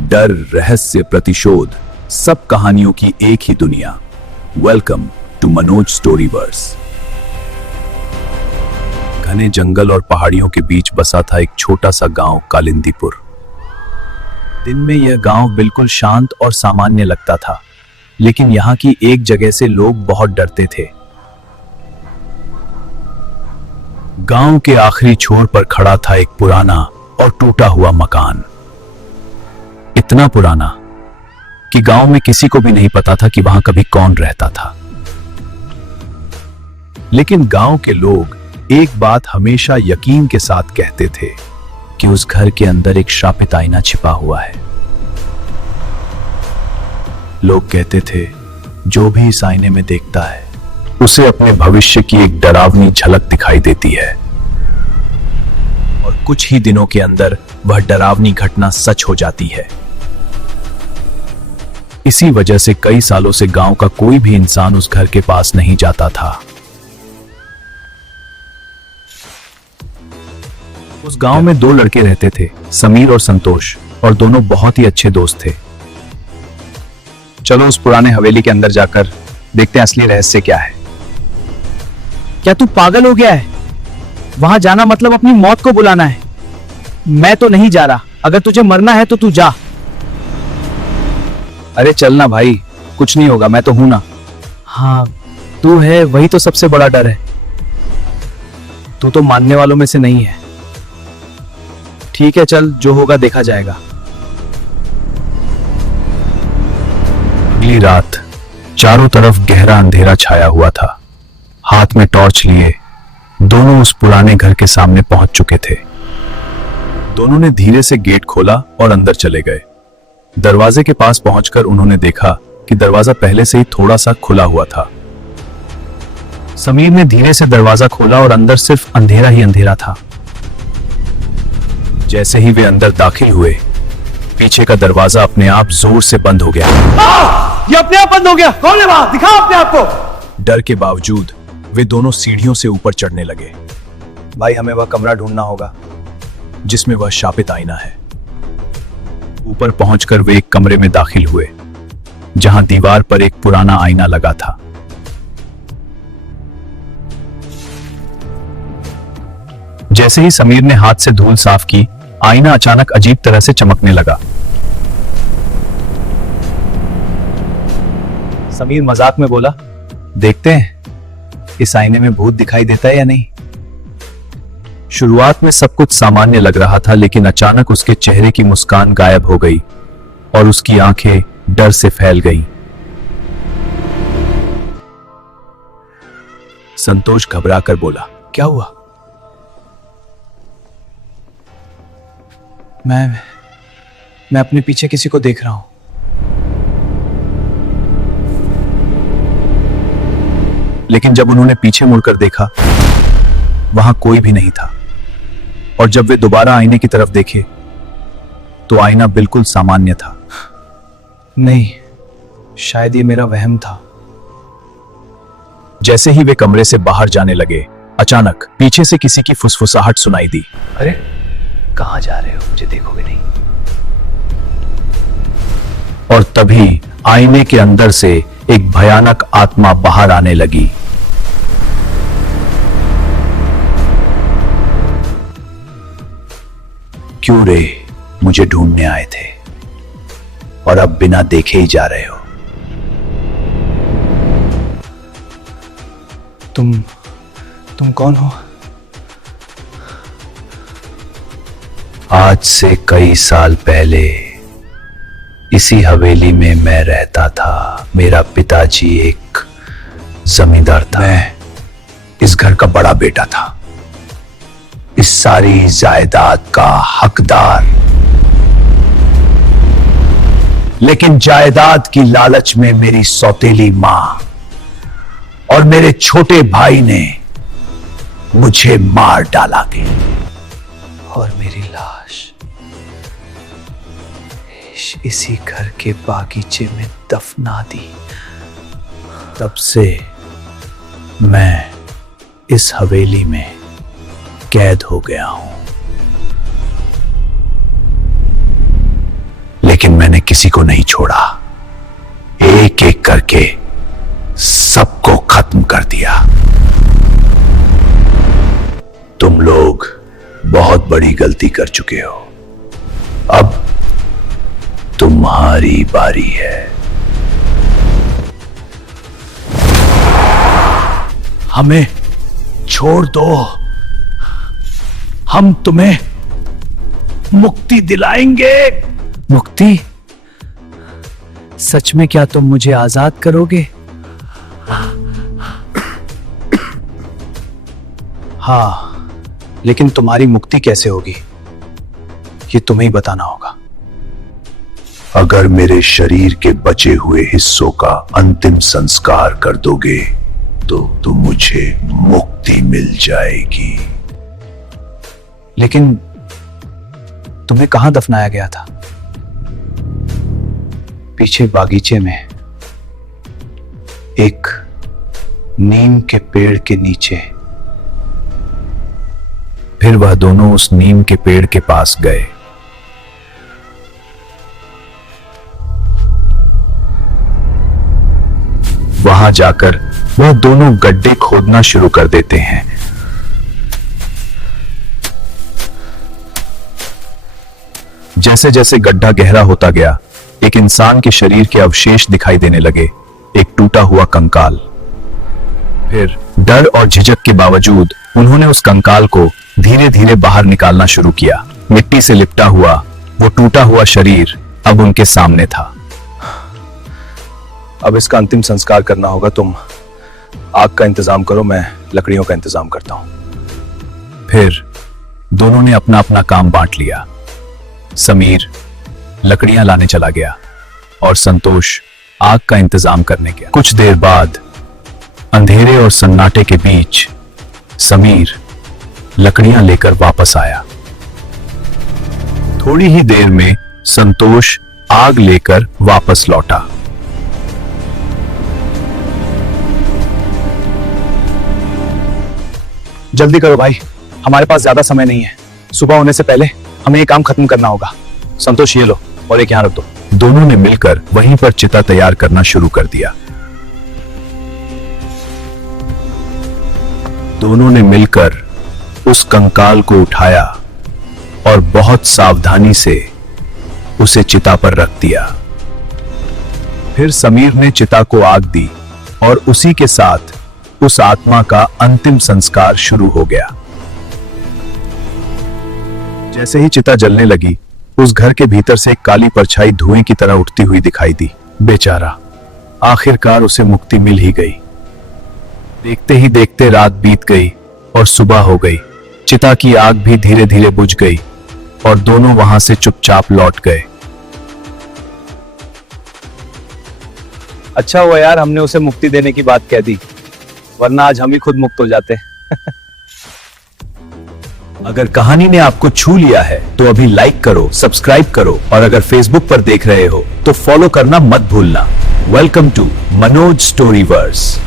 डर, रहस्य, प्रतिशोध, सब कहानियों की एक ही दुनिया। Welcome to Manoj Storyverse. घने जंगल और पहाड़ियों के बीच बसा था एक छोटा सा गांव कालिंदीपुर। दिन में यह गांव बिल्कुल शांत और सामान्य लगता था, लेकिन यहाँ की एक जगह से लोग बहुत डरते थे। गांव के आखिरी छोर पर खड़ा था एक पुराना और टूटा हुआ मकान। इतना पुराना कि गांव में किसी को भी नहीं पता था कि वहां कभी कौन रहता था। लेकिन गांव के लोग एक बात हमेशा यकीन के साथ कहते थे कि उस घर के अंदर एक श्रापित आईना छिपा हुआ है। लोग कहते थे, जो भी इस आईने में देखता है उसे अपने भविष्य की एक डरावनी झलक दिखाई देती है। और कुछ ही दिनों के अंदर वह डरावनी घटना सच हो जाती है। इसी वजह से कई सालों से गांव का कोई भी इंसान उस घर के पास नहीं जाता था। उस गांव में दो लड़के रहते थे, समीर और संतोष, और दोनों बहुत ही अच्छे दोस्त थे। चलो उस पुराने हवेली के अंदर जाकर देखते हैं असली रहस्य क्या है। क्या तू पागल हो गया है? वहां जाना मतलब अपनी मौत को बुलाना है। मैं तो नहीं जा रहा। अगर तुझे मरना है तो तू जा। अरे चलना भाई, कुछ नहीं होगा, मैं तो हूं ना। हाँ, तू है, वही तो सबसे बड़ा डर है। तू तो मानने वालों में से नहीं है। ठीक है, चल, जो होगा देखा जाएगा। अगली रात चारों तरफ गहरा अंधेरा छाया हुआ था। हाथ में टॉर्च लिए दोनों उस पुराने घर के सामने पहुंच चुके थे। दोनों ने धीरे से गेट खोला और अंदर चले गए। दरवाजे के पास पहुंचकर उन्होंने देखा कि दरवाजा पहले से ही थोड़ा सा खुला हुआ था। समीर ने धीरे से दरवाजा खोला और अंदर सिर्फ अंधेरा ही अंधेरा था। जैसे ही वे अंदर दाखिल हुए, पीछे का दरवाजा अपने आप जोर से बंद हो गया। ये अपने आप बंद हो गया? कौन है वहां? दिखाओ अपने आप को। डर के बावजूद वे दोनों सीढ़ियों से ऊपर चढ़ने लगे। भाई, हमें वह कमरा ढूंढना होगा जिसमें वह शापित आईना है। ऊपर पहुंचकर वे एक कमरे में दाखिल हुए जहां दीवार पर एक पुराना आईना लगा था। जैसे ही समीर ने हाथ से धूल साफ की, आईना अचानक अजीब तरह से चमकने लगा। समीर मजाक में बोला, देखते हैं इस आईने में भूत दिखाई देता है या नहीं। शुरुआत में सब कुछ सामान्य लग रहा था, लेकिन अचानक उसके चेहरे की मुस्कान गायब हो गई और उसकी आंखें डर से फैल गईं। संतोष घबराकर बोला, क्या हुआ? मैं अपने पीछे किसी को देख रहा हूं। लेकिन जब उन्होंने पीछे मुड़कर देखा, वहां कोई भी नहीं था। और जब वे दोबारा आईने की तरफ देखे तो आईना बिल्कुल सामान्य था। नहीं, शायद ये मेरा वहम था। जैसे ही वे कमरे से बाहर जाने लगे, अचानक पीछे से किसी की फुसफुसाहट सुनाई दी। अरे, कहां जा रहे हो? मुझे देखोगे नहीं? और तभी आईने के अंदर से एक भयानक आत्मा बाहर आने लगी। क्यों रे, मुझे ढूंढने आए थे और अब बिना देखे ही जा रहे हो? तुम कौन हो? आज से कई साल पहले इसी हवेली में मैं रहता था। मेरा पिताजी एक जमींदार था। मैं इस घर का बड़ा बेटा था, इस सारी जायदाद का हकदार। लेकिन जायदाद की लालच में मेरी सौतेली मां और मेरे छोटे भाई ने मुझे मार डाला गया और मेरी लाश इसी घर के बागीचे में दफना दी। तब से मैं इस हवेली में कैद हो गया हूं। लेकिन मैंने किसी को नहीं छोड़ा, एक एक करके सबको खत्म कर दिया। तुम लोग बहुत बड़ी गलती कर चुके हो, अब तुम्हारी बारी है। हमें छोड़ दो, हम तुम्हें मुक्ति दिलाएंगे। मुक्ति? सच में क्या तुम मुझे आजाद करोगे? हाँ, लेकिन तुम्हारी मुक्ति कैसे होगी ये तुम्हें ही बताना होगा। अगर मेरे शरीर के बचे हुए हिस्सों का अंतिम संस्कार कर दोगे तो मुझे मुक्ति मिल जाएगी। लेकिन तुम्हें कहां दफनाया गया था? पीछे बागीचे में, एक नीम के पेड़ के नीचे। फिर वह दोनों उस नीम के पेड़ के पास गए। वहां जाकर वह दोनों गड्ढे खोदना शुरू कर देते हैं। जैसे जैसे गड्ढा गहरा होता गया, एक इंसान के शरीर के अवशेष दिखाई देने लगे, एक टूटा हुआ कंकाल। फिर डर और झिझक के बावजूद उन्होंने उस कंकाल को धीरे धीरे बाहर निकालना शुरू किया। मिट्टी से लिपटा हुआ वो टूटा हुआ शरीर अब उनके सामने था। अब इसका अंतिम संस्कार करना होगा। तुम आग का इंतजाम करो, मैं लकड़ियों का इंतजाम करता हूं। फिर दोनों ने अपना अपना काम बांट लिया। समीर लकड़ियां लाने चला गया और संतोष आग का इंतजाम करने गया। कुछ देर बाद अंधेरे और सन्नाटे के बीच समीर लकड़ियां लेकर वापस आया। थोड़ी ही देर में संतोष आग लेकर वापस लौटा। जल्दी करो भाई, हमारे पास ज्यादा समय नहीं है। सुबह होने से पहले हमें ये काम खत्म करना होगा। संतोष ये लो और एक यहां रख दो। दोनों ने मिलकर वहीं पर चिता तैयार करना शुरू कर दिया। दोनों ने मिलकर उस कंकाल को उठाया और बहुत सावधानी से उसे चिता पर रख दिया। फिर समीर ने चिता को आग दी और उसी के साथ उस आत्मा का अंतिम संस्कार शुरू हो गया। जैसे ही चिता जलने लगी, उस घर के भीतर से एक काली परछाई धुएं की तरह उठती हुई दिखाई दी। बेचारा, आखिरकार उसे मुक्ति मिल ही गई। देखते ही देखते रात बीत गई और सुबह हो गई। चिता की आग भी धीरे धीरे बुझ गई और दोनों वहां से चुपचाप लौट गए। अच्छा हुआ यार हमने उसे मुक्ति देने की बात कह दी, वरना आज हम ही खुद मुक्त हो जाते। अगर कहानी ने आपको छू लिया है तो अभी लाइक करो, सब्सक्राइब करो और अगर फेसबुक पर देख रहे हो तो फॉलो करना मत भूलना। Welcome to Manoj स्टोरीवर्स।